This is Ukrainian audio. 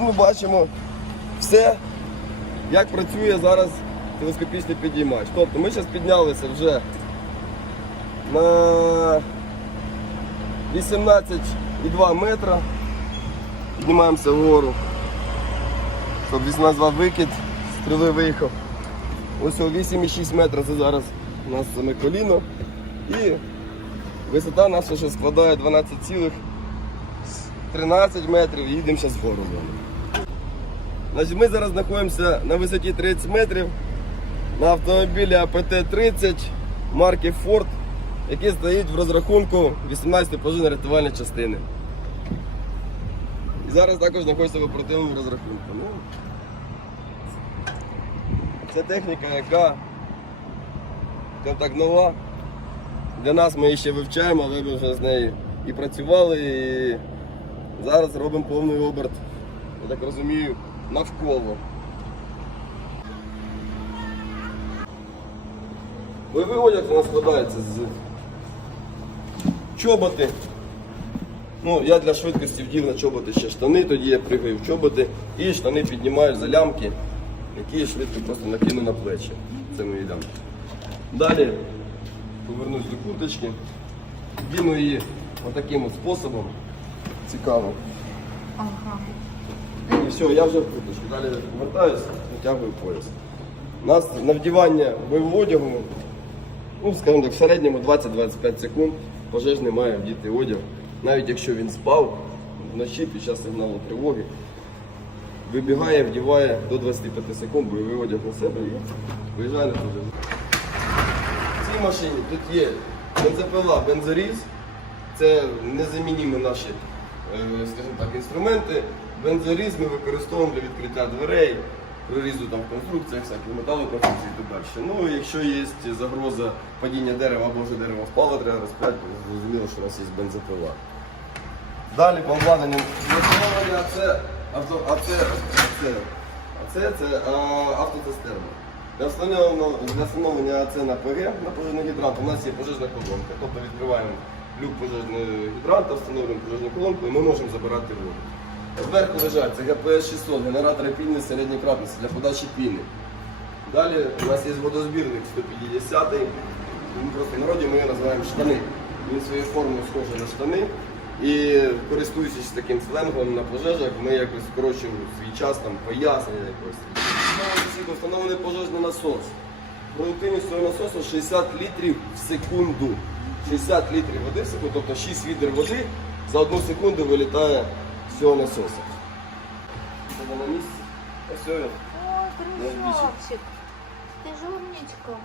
ми бачимо все, як працює зараз телескопічний підіймач. Тобто ми зараз піднялися вже на 18,2 метра. Піднімаємося вгору. Щоб 18 викид, стріли виїхав. Ось 8,6 метра це зараз у нас саме коліно. І висота наша ще складає 12,13 метрів. і Їдемо зараз вгору. Значить, ми зараз знаходимося на висоті 30 метрів на автомобілі АПТ-30 марки Ford, який стоїть в розрахунку 18-ї пожежно-рятувальної частини. І зараз також знаходиться в оперативному розрахунку. Ну, це техніка, яка так нова. Для нас ми її ще вивчаємо, але ми вже з нею і працювали, і зараз робимо повний оберт, я так розумію, навколо. Бойовий одяг у нас складається з чоботи. Ну, я для швидкості вдів на чоботи ще штани, тоді я пригаю в чоботи і штани піднімаю за лямки, які я швидко просто накину на плечі. Це мої лямки. Далі повернусь до курточки, вдіну її отаким от способом. Цікаво. Ага. І все, я вже в курточку. Далі вертаюсь, витягую пояс. У нас на вдівання одягу, ну, скажімо так, в середньому 20-25 секунд пожежний має вдіти одяг. Навіть якщо він спав вночі під час сигналу тривоги, вибігає, вдіває до 25 секунд бойовий одяг на себе і виїжджає на пожежну. В цій машині тут є бензопила, бензоріз. Це незамінні наші, скажімо так, інструменти. Бензоріз ми використовуємо для відкриття дверей, прорізу там в конструкціях, всяких металоконструкцій і далі. Ну, якщо є загроза падіння дерева або вже дерево впало, треба розп'яти, зрозуміло, що у нас є бензопила. Далі по обладнанню а це, авто, а це, а це, а це, це а, автоцистерна. Для встановлення, для встановлення АЦ на ПГ на пожежний гідрант у нас є пожежна колонка. Тобто відкриваємо люк пожежного гідранта, встановлюємо пожежну колонку і ми можемо забирати воду. Зверху лежать це ГПС 600, генератори пільни середньої кратності для подачі піни. Далі у нас є водозбірник 150 він просто народі ми його називаємо штани. Він своєю формою схожий на штани. І користуючись таким сленгом на пожежах, ми якось скорочуємо свій час там пояснення якось. Встановлений пожежний насос. Продуктивність цього насосу 60 літрів в секунду. 60 літрів води в секунду, тобто 6 літрів води за одну секунду вилітає з цього насоса. Ось він. Ой, кружочек. Ти ж умничка.